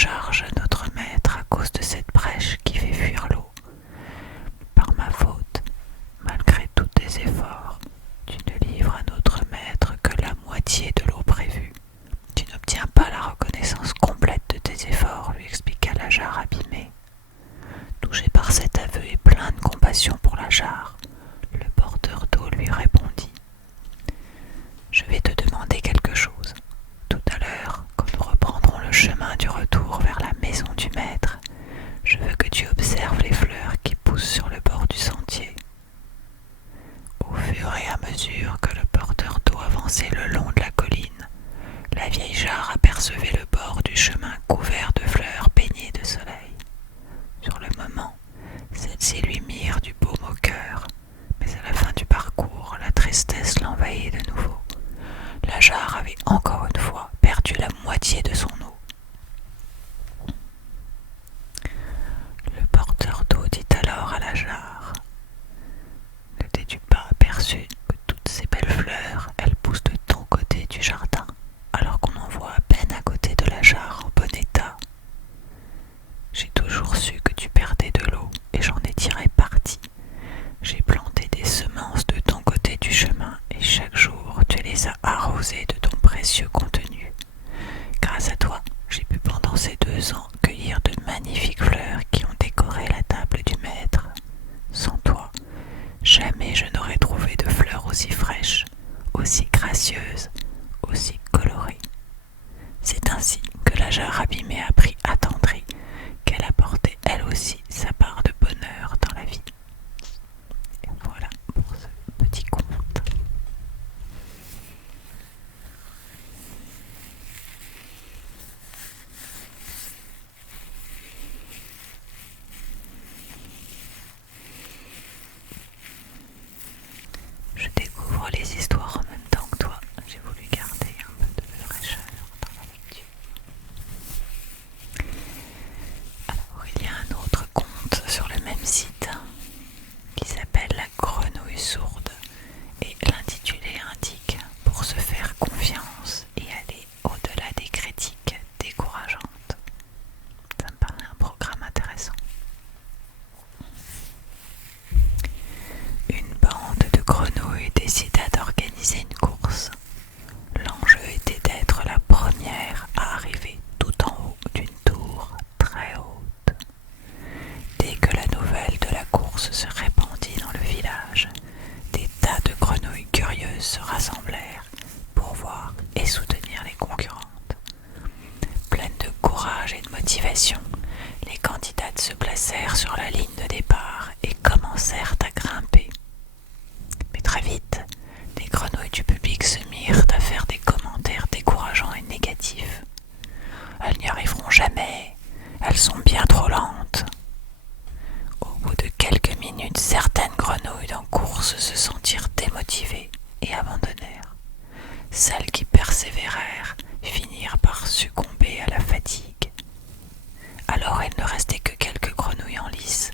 charge à notre maître à cause de cette brèche qui fait fuir l'eau. Par ma faute, malgré tous tes efforts, tu ne livres à notre maître que la moitié de l'eau prévue. Tu n'obtiens pas la reconnaissance complète de tes efforts, lui expliqua la jarre abîmée. Touché par cet aveu et plein de compassion pour la jarre, le porteur d'eau lui répondit. Je vais te demander quelque chose. Tout à l'heure, quand nous reprendrons le chemin du retour vers la maison du maître, je veux que tu observes les fleurs qui poussent sur le bord du sentier. Au fur et à mesure que le porteur d'eau avançait le long de la colline, la vieille jarre apercevait le bord du chemin couvert de fleurs baignées de soleil. Sur le moment, celles-ci lui mirent du baume au cœur, mais à la fin du parcours, la tristesse l'envahit de nouveau. La jarre avait encore une fois perdu la moitié de son eau. Le porteur d'eau dit alors à la jarre. Ne t'es-tu pas aperçu que toutes ces belles fleurs, elles poussent de ton côté du jardin, alors qu'on en voit à peine à côté de la jarre en bon état? J'ai toujours su que tu perdais de l'eau et j'en ai tiré parti. J'ai planté des semences de ton côté du chemin et chaque jour tu les as arrosées de ton précieux contenu. Grâce à toi, j'ai pu pendant ces 2 ans cueillir de magnifiques fleurs qui ont décoré la table du maître. Sans toi, jamais je n'aurais trouvé de fleurs aussi fraîches, aussi gracieuses, aussi colorées. C'est ainsi que la jarre abîmée apprit attendrie qu'elle apportait elle aussi sa part de bonheur dans la vie. Et voilà pour ce petit conte. Je découvre les histoires en même temps que toi. J'ai voulu garder un peu de fraîcheur dans la lecture. Alors, il y a un autre conte sur le même site qui s'appelle La grenouille sourde et l'intitulé indique pour se faire confiance et aller au-delà des critiques décourageantes. Ça me paraît un programme intéressant. Une bande de grenouilles décida d'organiser une course. L'enjeu était d'être la première à arriver tout en haut d'une tour très haute. Dès que la nouvelle de la course se répandit dans le village, des tas de grenouilles curieuses se rassemblèrent pour voir et soutenir les concurrentes. Pleines de courage et de motivation, les candidates se placèrent sur la ligne de départ et commencèrent à grimper. Mais très vite, les grenouilles du public se mirent à faire des commentaires décourageants et négatifs. Elles n'y arriveront jamais, elles sont bien trop lentes. Au bout de quelques minutes, certaines grenouilles en course se sentirent démotivées et abandonnèrent. Celles qui persévérèrent finirent par succomber à la fatigue. Alors il ne restait que quelques grenouilles en lice.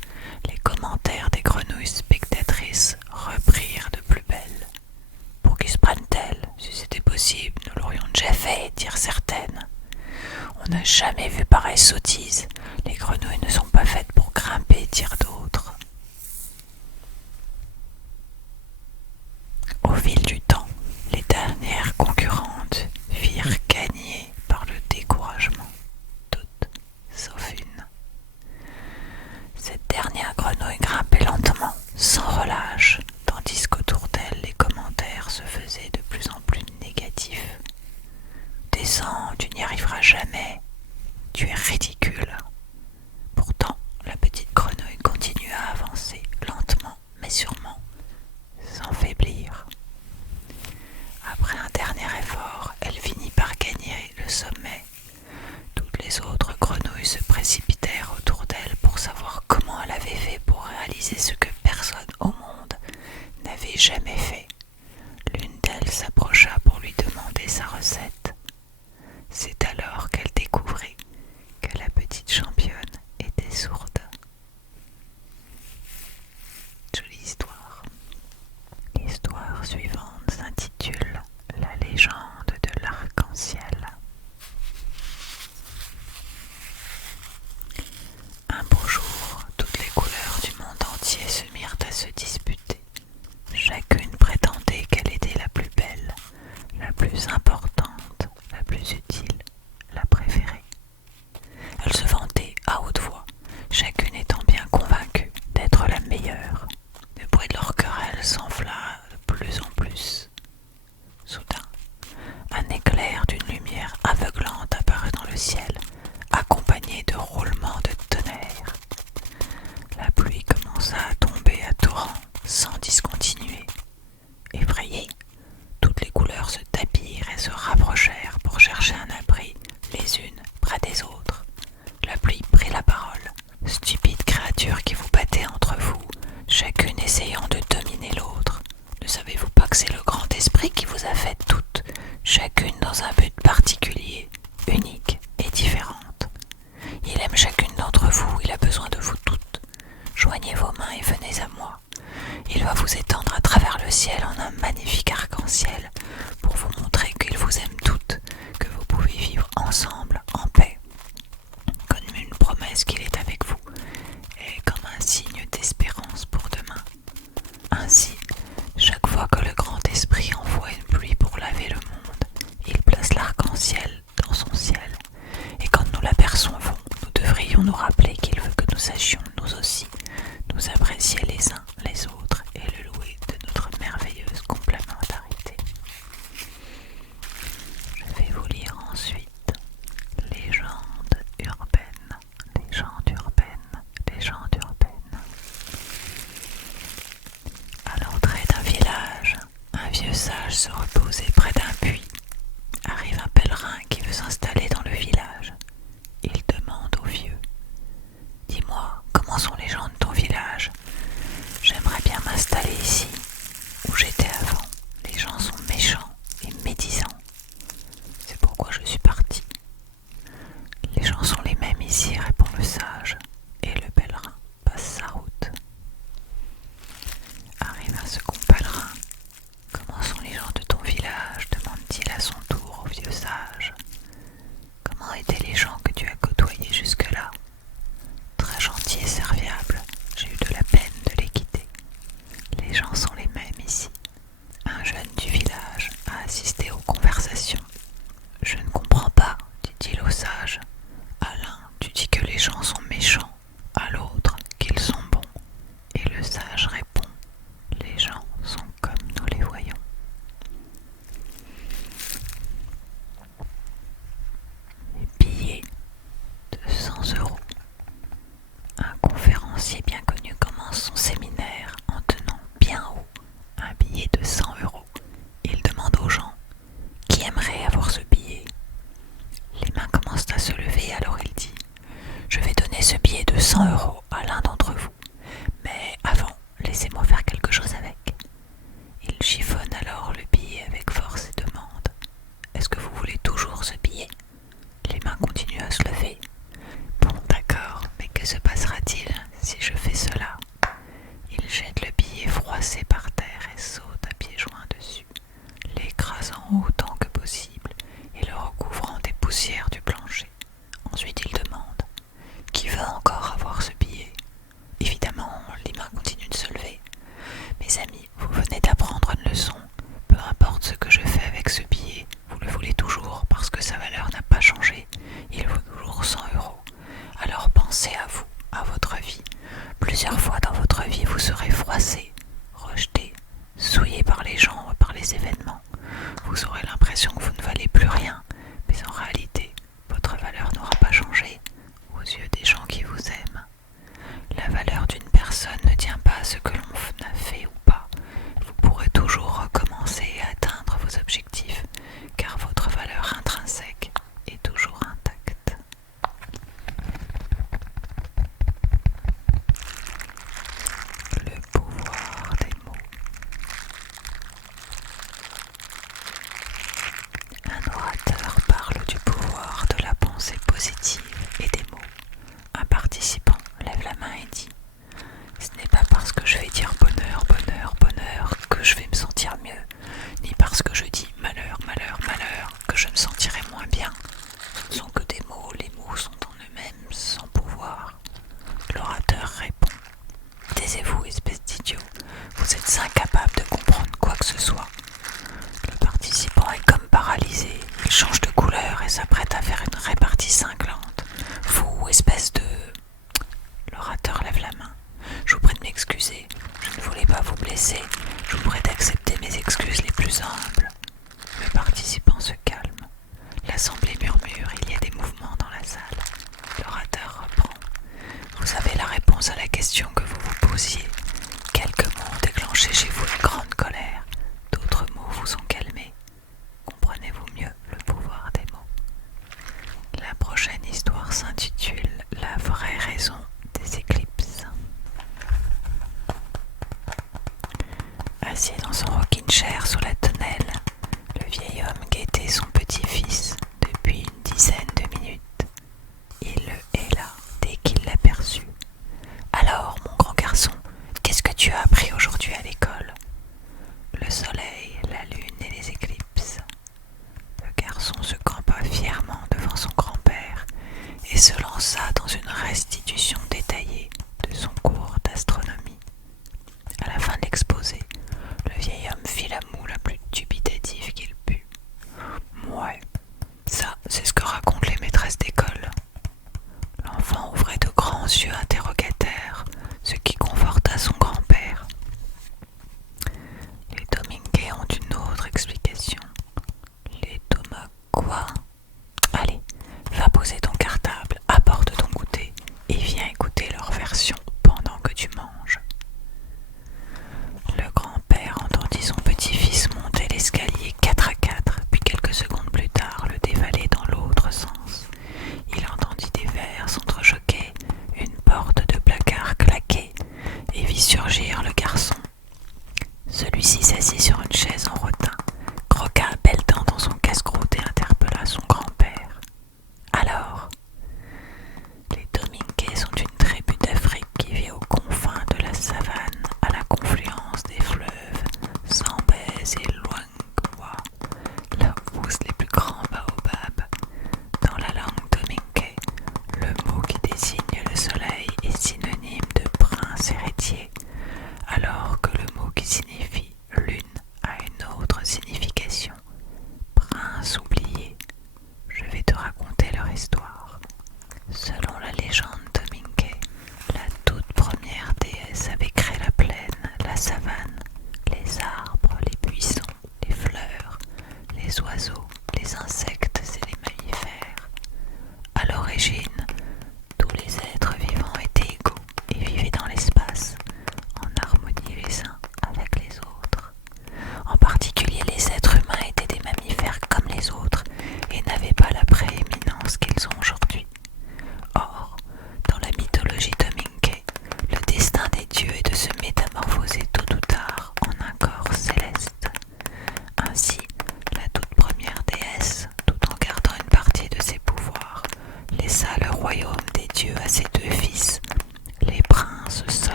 Les commentaires des grenouilles spectatrices reprirent de plus belle. Pour qui se prennent-elles? Si c'était possible, nous l'aurions déjà fait, dirent certaines. On n'a jamais vu pareille sottise. Les grenouilles ne sont pas faites pour grimper, dirent d'autres. Au fil du temps, les dernières concurrentes firent gagner par le découragement, toutes sauf une. Cette dernière grenouille grimpait lentement, sans relâche, tandis qu'autour d'elle les commentaires se faisaient de plus en plus négatifs. Descends, tu n'y arriveras jamais, tu es ridicule. Pourtant, la petite grenouille continua à avancer, lentement mais sûrement, sans faiblir. Après un dernier effort, elle finit par gagner le sommet. Toutes les autres grenouilles se précipitèrent autour d'elle pour savoir comment elle avait fait pour réaliser ce que personne au monde n'avait jamais fait. L'une d'elles s'approcha pour lui demander sa recette. C'est alors qu'elle découvrit que la crois que c'est le grand esprit qui vous a faites toutes, chacune dans un but particulier, unique et différente. Il aime chacune d'entre vous, il a besoin de vous toutes. Joignez vos mains et venez à moi. Il va vous étendre à travers le ciel en un magnifique arc-en-ciel pour vous montrer qu'il vous aime toutes, que vous pouvez vivre ensemble en paix, comme une promesse qu'il est avec vous et comme un signe d'espérance pour demain. Ainsi, chaque fois que le grand esprit envoie une pluie pour laver le monde, il place l'arc-en-ciel dans son ciel. Et quand nous l'apercevons, nous devrions nous rappeler qu'il veut que nous sachions, nous aussi, nous apprécier les uns les autres et le louer de notre merveilleuse complémentarité.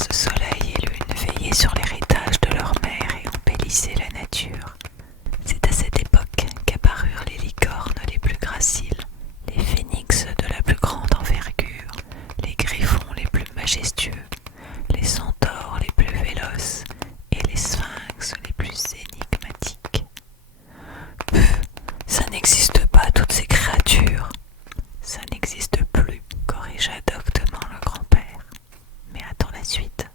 ce soleil et lune veillaient sur l'héritage de leur mère et embellissaient la nature. C'est à cette époque qu'apparurent les licornes les plus graciles, les phénix de la plus grande envergure, les griffons les plus majestueux, les centaures les plus véloces et les sphinx les plus énigmatiques. Ça n'existe pas, toutes ces créatures. Ça n'existe plus, corrigea doctement le grand-père. Mais attends la suite.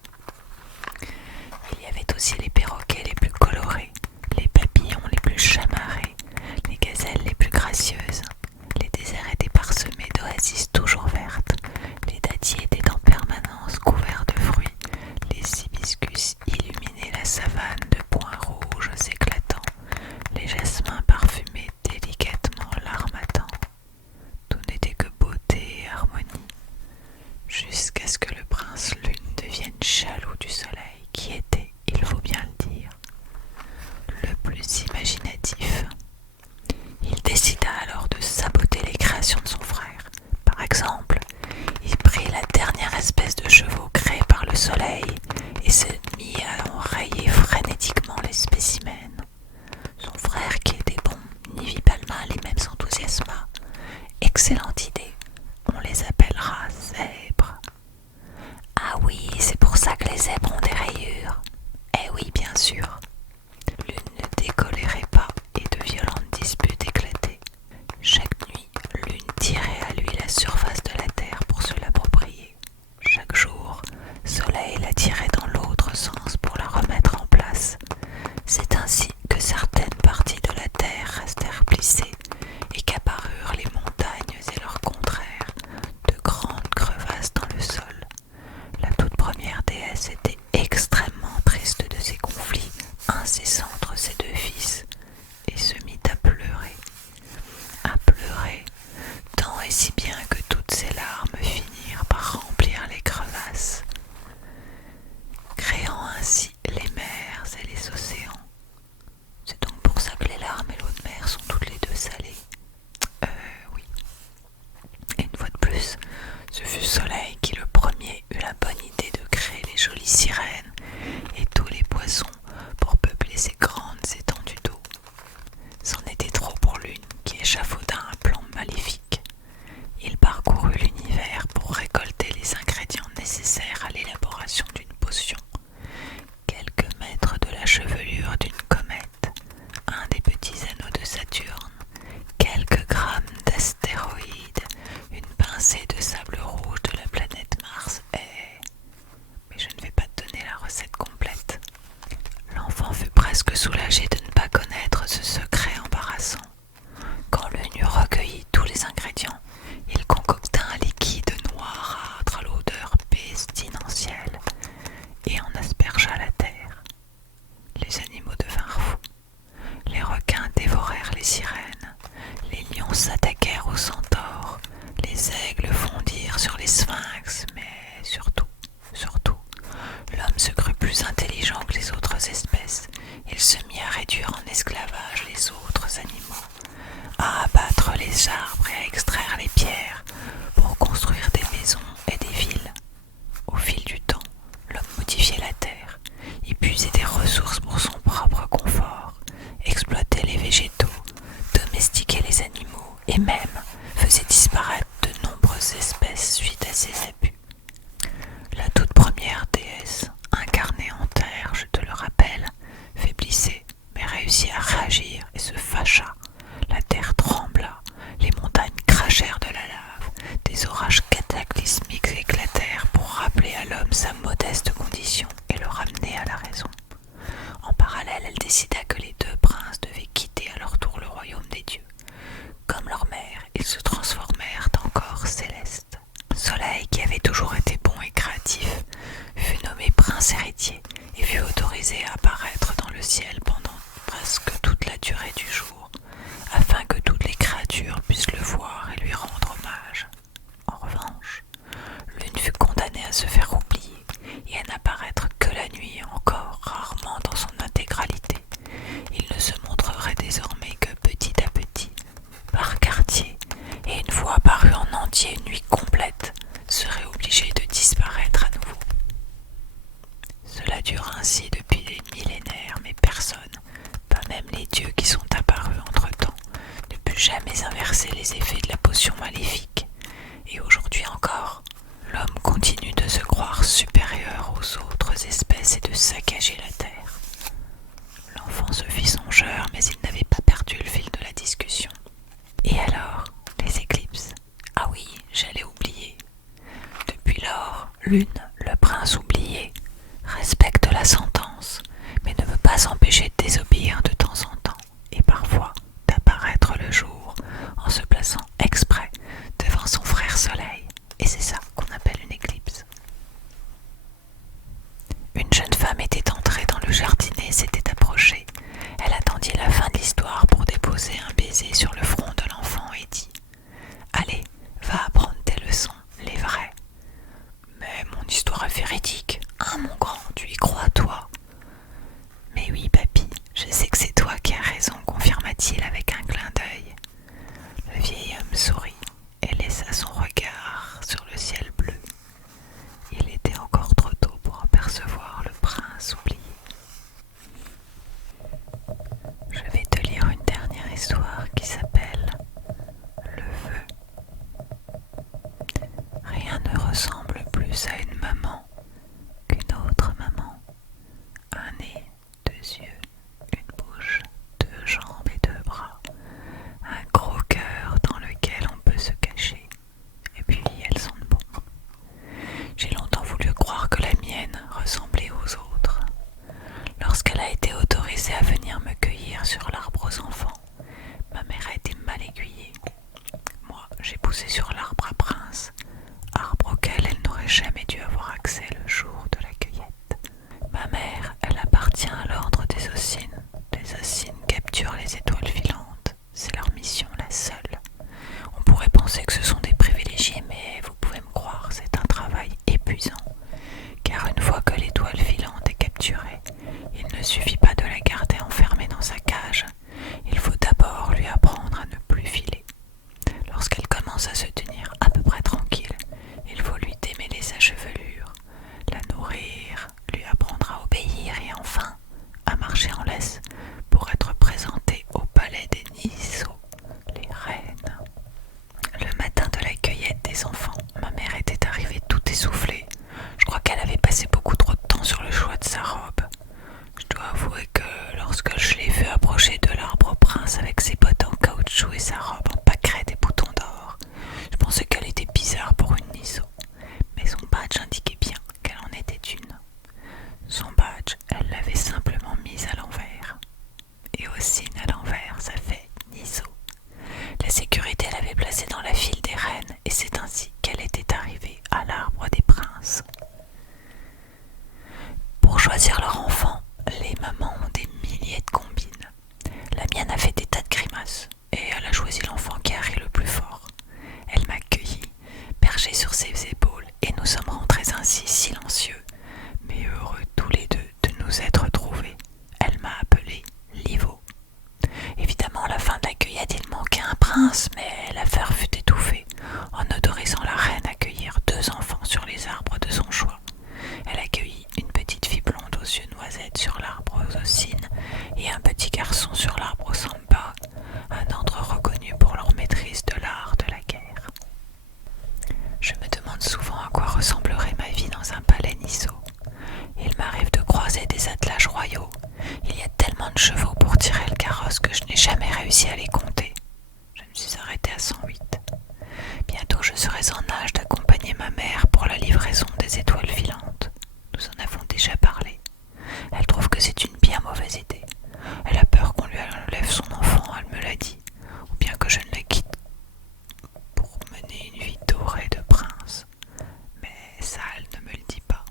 Il y avait aussi les perroquets les plus colorés, les papillons les plus chamarrés, les gazelles les plus gracieuses. Les déserts étaient parsemés d'oasis toujours vertes, les dattiers étaient en permanence couverts de fruits, les hibiscus illuminaient la savane de points rouges éclatants, les jasmins parfumaient délicatement l'armatan. Tout n'était que beauté et harmonie, jusqu'à ce que le prince Lune devienne jaloux du soleil, qui était, il faut bien le dire, le plus imaginatif. Il décida alors de saboter les créations de son frère. Par exemple, il prit la dernière espèce de chevaux créée par le soleil et se mit à enrayer frénétiquement les spécimens. Son frère, qui était bon, n'y vit pas le mal et même s'enthousiasma. Excellente idée, on les appellera zèbres. Ah oui, c'est pour ça que les zèbres ont des rayures. Eh oui, bien sûr. Lune ne décolérait pas et de violentes disputes éclataient. Chaque nuit, Lune tirait à lui la surface de la terre pour se l'approprier. Chaque jour, Soleil la tirait dans l'autre sens pour la remettre en place. C'est ainsi que certaines parties de la terre restèrent plissées et qu'apparurent les montagnes et leur contraire, de grandes crevasses dans le sol. La toute première déesse était extrêmement triste de ces conflits incessants entre ses deux fils et se mit à pleurer, tant et si bien que toutes ses larmes finirent par remplir les crevasses, créant ainsi les mers et les océans. C'est donc pour ça que les larmes et l'eau de mer sont toutes les deux salées. Oui. Et une fois de plus, ce fut Soleil qui le premier eut la bonne idée de créer les jolies sirènes et tous les poissons pour peupler ces grandes étendues d'eau. C'en était trop pour Lune, qui échafauda un plan maléfique. Il parcourut l'univers pour récolter les ingrédients nécessaires à l'élaboration d'une potion. Quelques mètres de la chevelure d'une comète, un des petits anneaux de Saturne, quelques grammes d'astéroïdes, une pincée de sable rouge de la planète Mars Mais je ne vais pas te donner la recette complète. L'enfant fut presque soulagé de ne pas connaître ce secret embarrassant. Quand Lune eut recueilli tous les ingrédients, il concocta un liquide noirâtre à l'odeur pestilentielle et en aspergea la terre. Les animaux devinrent fous. Les requins dévorèrent les sirènes, les lions s'attaquèrent aux centaures, les aigles fondirent sur les sphinx, mais surtout, l'homme se crut plus intelligent que les autres espèces. Il se mit à réduire en esclavage les autres animaux, à abattre les arbres et à extraire les pierres pour construire des maisons et des villes. Au fil du temps, l'homme modifiait la terre, il puisait des ressources pour son propre confort, exploitait les végétaux, domestiquait les animaux et même faisait disparaître de nombreuses espèces suite à ses abus. La toute première déesse, incarnée en terre, je te le rappelle, faiblissait, mais réussit à réagir et se fâcha. La terre trembla, les montagnes crachèrent de la lave, des orages cataclysmiques éclatèrent pour rappeler à l'homme sa modeste condition et le ramener à la raison. En parallèle, elle décida que les deux princes devaient quitter à leur tour le royaume des dieux. Comme leur mère, ils se transformèrent en corps célestes. Soleil, qui avait toujours été bon et créatif, fut nommé prince héritier et fut autorisé à apparaître dans le ciel pendant presque toute la durée du jour, afin que toutes les créatures puissent le voir et lui rendre hommage. En revanche, Lune fut condamnée à se faire oublier et à n'apparaître dure ainsi depuis des millénaires, mais personne, pas même les dieux qui sont apparus entre-temps, ne put jamais inverser les effets de la potion maléfique. Et aujourd'hui encore, l'homme continue de se croire supérieur aux autres espèces et de saccager la terre. L'enfant se fit songeur, mais il n'avait pas perdu le fil de la discussion. Et alors, les éclipses? Ah oui, j'allais oublier. Depuis lors, Lune, le prince oublié, respecte la sentence, mais ne veut pas s'empêcher de désobéir de temps en temps, et parfois d'apparaître le jour en se plaçant exprès devant son frère Soleil. Et c'est ça qu'on appelle une éclipse. Une jeune femme était entrée dans le jardinet et s'était approchée. Elle attendit la fin de l'histoire pour déposer un baiser sur le front de l'enfant et dit « Allez, va apprendre tes leçons, les vraies. » « Mais mon histoire est véridique. Hein, mon grand, tu y crois, toi ?»« Mais oui, papy, je sais que c'est toi qui as raison, confirma-t-il avec un clin d'œil. » Le vieil homme sourit et laissa son regard sur le ciel bleu. Il était encore trop tôt pour apercevoir le prince oublié. Je vais te lire une dernière histoire qui s'appelle Le vœu. Rien ne ressemble plus à une maman qu'une autre maman. Un nez, deux yeux, une bouche, deux jambes et deux bras. Un gros cœur dans lequel on peut se cacher. Et puis elles sentent bon. J'ai longtemps voulu croire que la mienne ressemblait aux autres. Lorsqu'elle a été autorisée à venir me cueillir sur l'arbre aux enfants, ma mère a été mal aiguillée. Moi, j'ai poussé sur l'arbre à prince, arbre auquel elle n'aurait jamais dû avoir accès le jour de la cueillette. Ma mère, elle appartient à l'ordre des Ocines. Les Ocines capturent les étoiles filantes. C'est leur mission, la seule. On pourrait penser que ce sont des privilégiés, mais vous pouvez me croire, c'est un travail épuisant. Car une fois que l'étoile filante est capturée, il ne suffit pas de la garder enfermée dans sa cage. Il faut d'abord lui apprendre à ne plus filer. Lorsqu'elle commence à se tenir à peu près tranquille, il faut lui démêler sa chevelure, la nourrir, lui apprendre à obéir et enfin à marcher en laisse pour être présentée au palais des Niceaux, les reines. Le matin de la cueillette des enfants, ma mère était arrivée toute essoufflée. Je crois qu'elle avait passé beaucoup trop de temps sur le choix de sa robe. Je dois avouer que lorsque je l'ai vue approcher de l'arbre au prince avec ses bottes en caoutchouc et sa robe en pâquerette et boutons d'or, je pensais qu'elle était bizarre pour une Niceau. Mais son badge indiquait bien qu'elle en était une. Son badge, elle l'avait simplement mise à l'envers. Et au signe à l'envers, ça fait Niceau. La sécurité l'avait placée dans la file des reines et c'est ainsi qu'elle était arrivée à l'arbre des princes. Pour choisir leur enfant, les mamans ont des milliers de combines. La mienne a fait des tas de grimaces et elle a choisi l'enfant qui a ri le plus fort. Elle m'a cueilli, perché sur ses épaules et nous sommes rentrés ainsi silencieux, mais heureux tous les deux de nous être trouvés. Elle m'a appelé Livo. Évidemment, à la fin de la cueillette, il manquait un prince, mais l'affaire fut étouffée en autorisant la reine à cueillir 2 enfants sur les arbres de son choix. Elle accueillit une petite fille blonde aux yeux noisettes sur l'arbre aux Ocines et un petit garçon sur l'arbre au Samba, un ordre reconnu pour leur maîtrise de l'art de la guerre. Je me demande souvent à quoi ressemblerait ma vie dans un palais Niceau. Il m'arrive de croiser des attelages royaux. Il y a tellement de chevaux pour tirer le carrosse que je n'ai jamais réussi à les compter. Je me suis arrêtée à 108. Bientôt je serai en âge d'accompagner ma mère pour la livraison des étoiles filantes. Nous en avons déjà parlé. Elle trouve que c'est une bien mauvaise idée. Elle a peur qu'on lui enlève son enfant, elle me l'a dit, ou bien que je ne la quitte pour mener une vie dorée de prince. Mais ça, elle ne me le dit pas.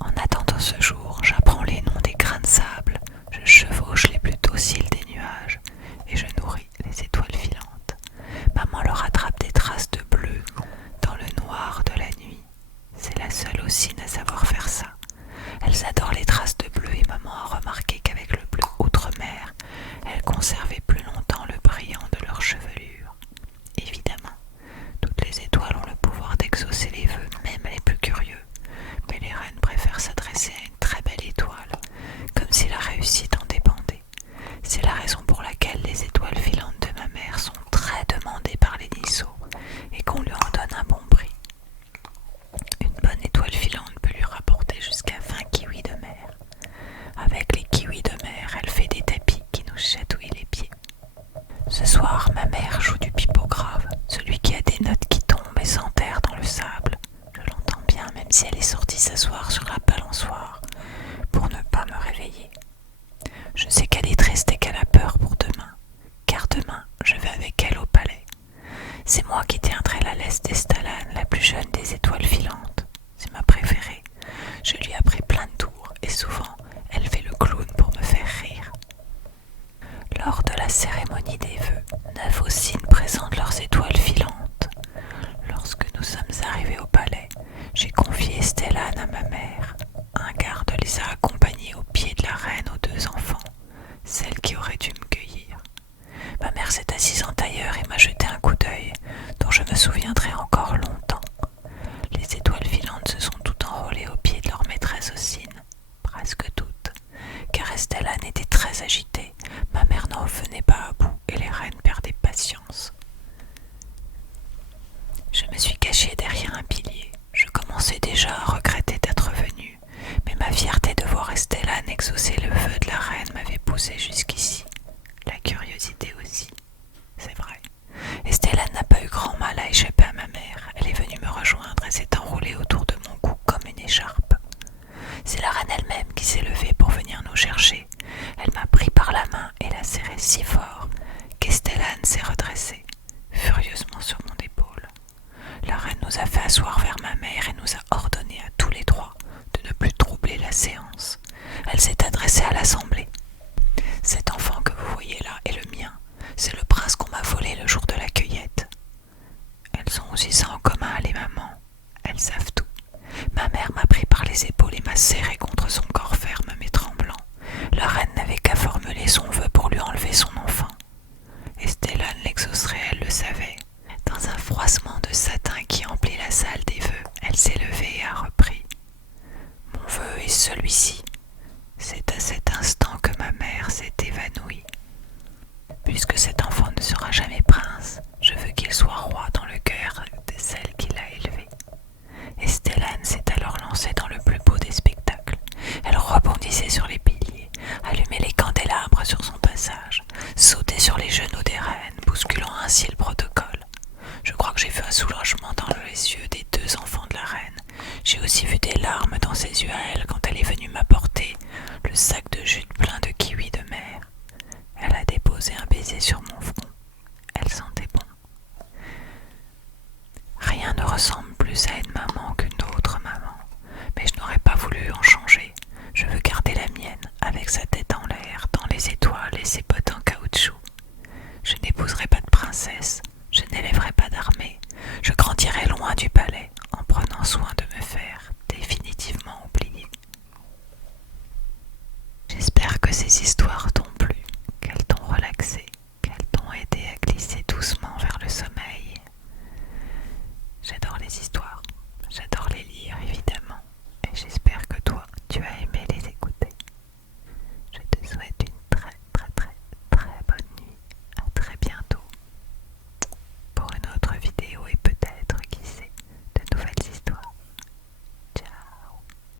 En attendant ce jour, j'apprends les noms des grains de sable, je chevauche les plus dociles des nuages, et je C'est la reine elle-même qui s'est levée pour venir nous chercher. Elle m'a pris par la main et l'a serré si fort qu'Estellane s'est redressée, furieusement sur mon épaule. La reine nous a fait asseoir vers ma mère et nous a ordonné à tous les trois de ne plus troubler la séance. Elle s'est adressée à l'assemblée. Cet enfant que vous voyez là est le mien. C'est le prince qu'on m'a volé le jour de la cueillette. Elles ont aussi ça en commun, les mamans. Elles savent tout. Ma mère m'a pris par les épaules et m'a serré contre son corps ferme mais tremblant. La reine n'avait qu'à formuler son vœu pour lui enlever son enfant. Estellane l'exaucerait, elle le savait. Dans un froissement de satin qui emplit la salle des vœux, elle s'est levée et a repris. Mon vœu est celui-ci. C'est à cet instant que ma mère s'est évanouie. Puisque cet enfant ne sera jamais prince, je veux qu'il soit roi dans le cœur de celle qui l'a élevé. Estellane s'est alors lancée dans le